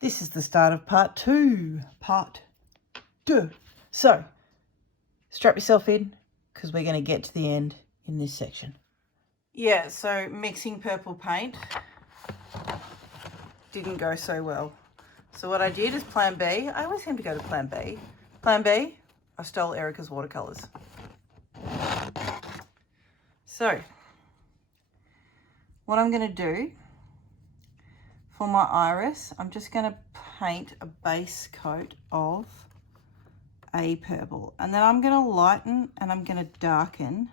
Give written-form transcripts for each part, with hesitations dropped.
This is the start of part two. So, strap yourself in because we're going to get to the end in this section. Yeah, so mixing purple paint didn't go so well. So what I did is plan B. I always seem to go to plan B. Plan B, I stole Erica's watercolours. So, what I'm going to do for my iris, I'm just going to paint a base coat of a purple. And then I'm going to lighten and I'm going to darken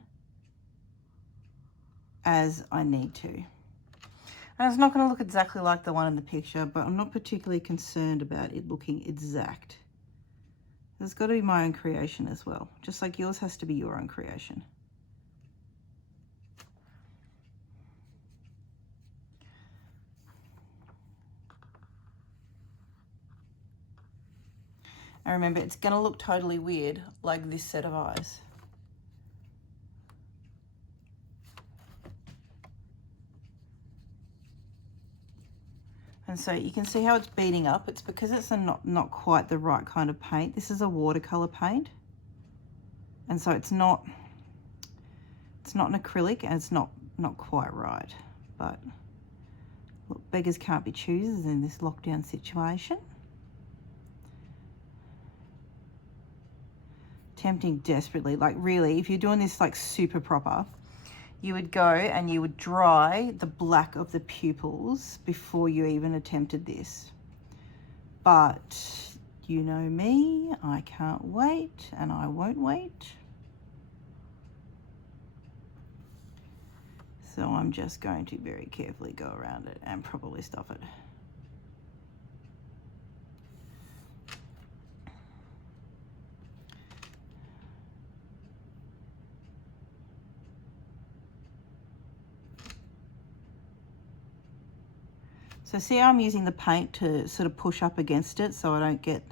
as I need to. And it's not going to look exactly like the one in the picture, but I'm not particularly concerned about it looking exact. There's got to be my own creation as well, just like yours has to be your own creation. And remember, it's going to look totally weird, like this set of eyes. And so you can see how it's beating up. It's because it's not quite the right kind of paint. This is a watercolor paint. And so it's not an acrylic, and it's not quite right. But look, beggars can't be choosers in this lockdown situation. Tempting desperately, like really, if you're doing this like super proper, you would go and you would dry the black of the pupils before you even attempted this. But you know me, I can't wait, and I won't wait. So I'm just going to very carefully go around it and probably stuff it. So see how I'm using the paint to sort of push up against it so I don't get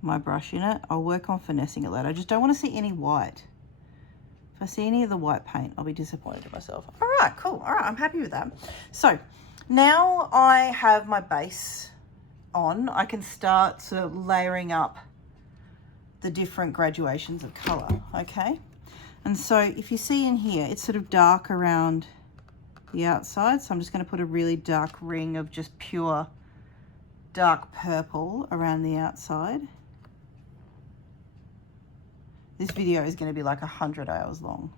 my brush in it. I'll work on finessing it later. I just don't want to see any white. If I see any of the white paint, I'll be disappointed in myself. All right, cool. All right, I'm happy with that. So now I have my base on, I can start sort of layering up the different graduations of color, okay? And so if you see in here, it's sort of dark around the outside, so I'm just going to put a really dark ring of just pure dark purple around the outside. This video is going to be like 100 hours long.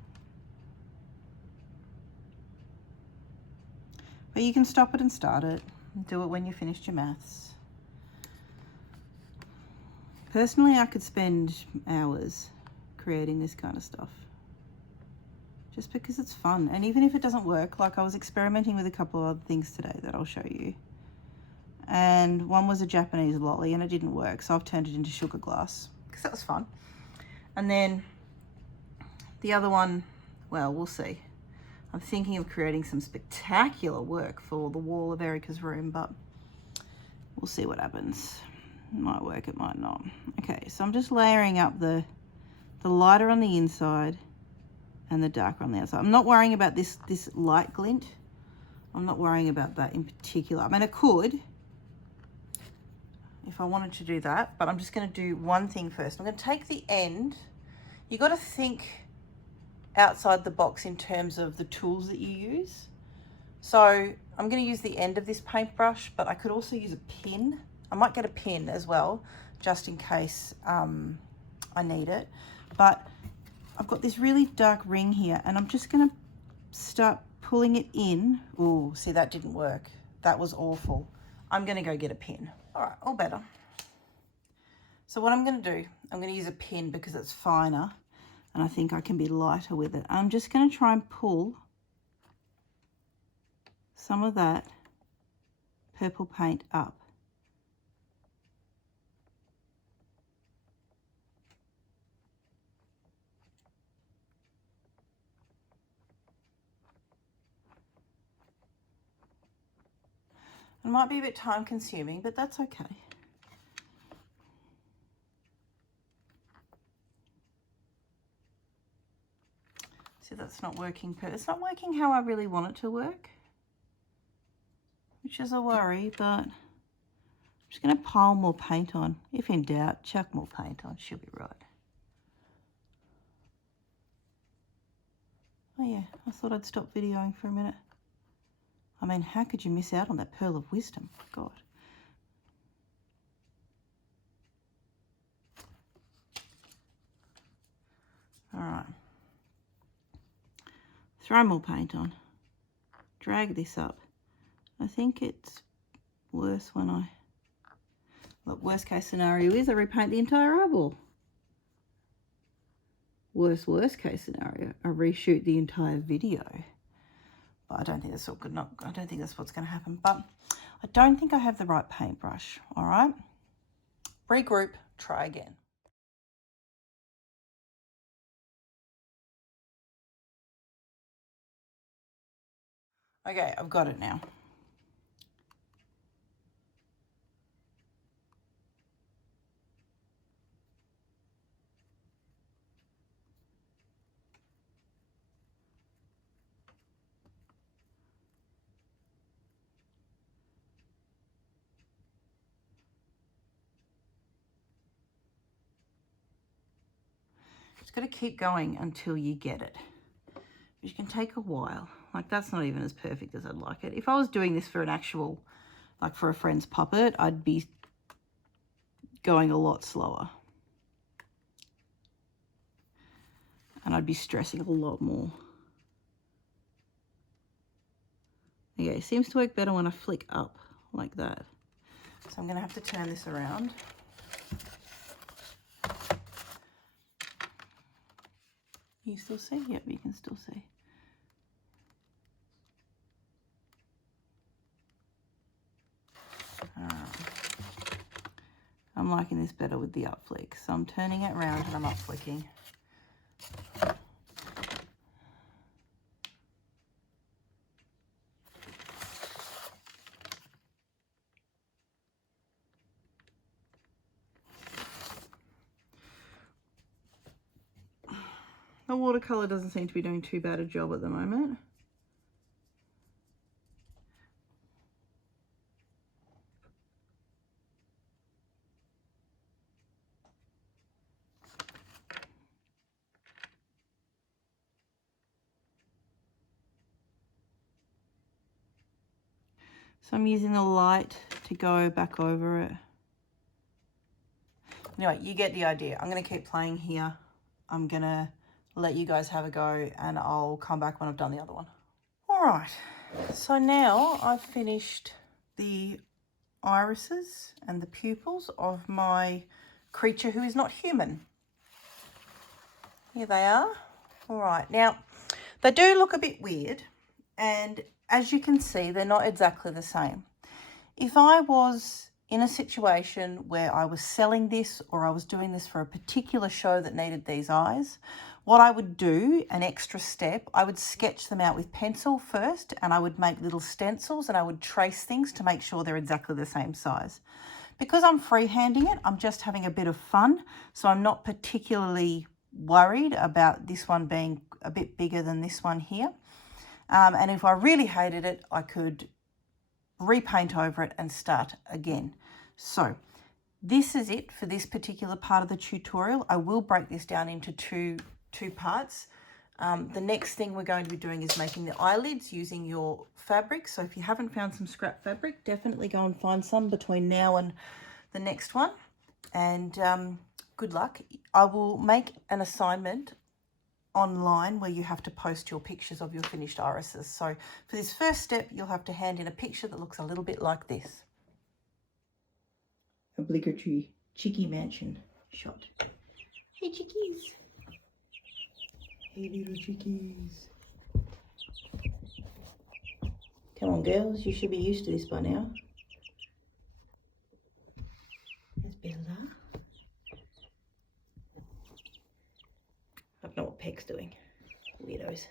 But you can stop it and start it. Do it when you finished your maths. Personally, I could spend hours creating this kind of stuff. Just because it's fun. And even if it doesn't work, like I was experimenting with a couple of other things today that I'll show you. And one was a Japanese lolly and it didn't work, so I've turned it into sugar glass because that was fun. And then the other one, well, we'll see. I'm thinking of creating some spectacular work for the wall of Erica's room, but we'll see what happens. It might work, it might not. Okay, so I'm just layering up the lighter on the inside and the darker on the outside. I'm not worrying about this light glint. I'm not worrying about that in particular. I mean, it could if I wanted to do that, but I'm just going to do one thing first. I'm going to take the end. You got to think outside the box in terms of the tools that you use. So I'm going to use the end of this paintbrush, but I could also use a pin. I might get a pin as well, just in case I need it. But I've got this really dark ring here, and I'm just going to start pulling it in. Oh, see, that didn't work. That was awful. I'm going to go get a pin. All right, all better. So what I'm going to do, I'm going to use a pin because it's finer, and I think I can be lighter with it. I'm just going to try and pull some of that purple paint up. It might be a bit time consuming, but that's okay. See, that's not working. It's not working how I really want it to work, which is a worry, but just going to pile more paint on. If in doubt, chuck more paint on. She'll be right. Oh yeah, I thought I'd stop videoing for a minute. I mean, how could you miss out on that pearl of wisdom? God. All right. Throw more paint on. Drag this up. I think it's worse when I... Look, worst case scenario is I repaint the entire eyeball. Worst case scenario, I reshoot the entire video. But I don't think that's all good. I don't think that's what's going to happen. But I don't think I have the right paintbrush. All right. Regroup. Try again. Okay, I've got it now. Just got to keep going until you get it. Which can take a while. Like, that's not even as perfect as I'd like it. If I was doing this for an actual, like for a friend's puppet, I'd be going a lot slower. And I'd be stressing a lot more. Okay, it seems to work better when I flick up like that. So I'm going to have to turn this around. You still see? Yep, you can still see. I'm liking this better with the up flick. So I'm turning it around and I'm up flicking. The watercolour doesn't seem to be doing too bad a job at the moment. So I'm using the light to go back over it. Anyway, you get the idea. I'm going to keep playing here. I'm going to let you guys have a go and I'll come back when I've done the other one. All right, so now I've finished the irises and the pupils of my creature who is not human. Here they are. All right, now they do look a bit weird, and as you can see, they're not exactly the same. If I was in a situation where I was selling this or I was doing this for a particular show that needed these eyes, what I would do, an extra step, I would sketch them out with pencil first, and I would make little stencils and I would trace things to make sure they're exactly the same size. Because I'm freehanding it, I'm just having a bit of fun, so I'm not particularly worried about this one being a bit bigger than this one here. And if I really hated it, I could repaint over it and start again. So this is it for this particular part of the tutorial. I will break this down into two parts. The next thing we're going to be doing is making the eyelids using your fabric. So if you haven't found some scrap fabric, definitely go and find some between now and the next one. And good luck. I will make an assignment online where you have to post your pictures of your finished irises. So for this first step, you'll have to hand in a picture that looks a little bit like this. Obligatory Chicky Mansion shot. Hey chickies. Hey little chickies. Come on girls, you should be used to this by now. There's Bella. I don't know what Peck's doing. Weirdos.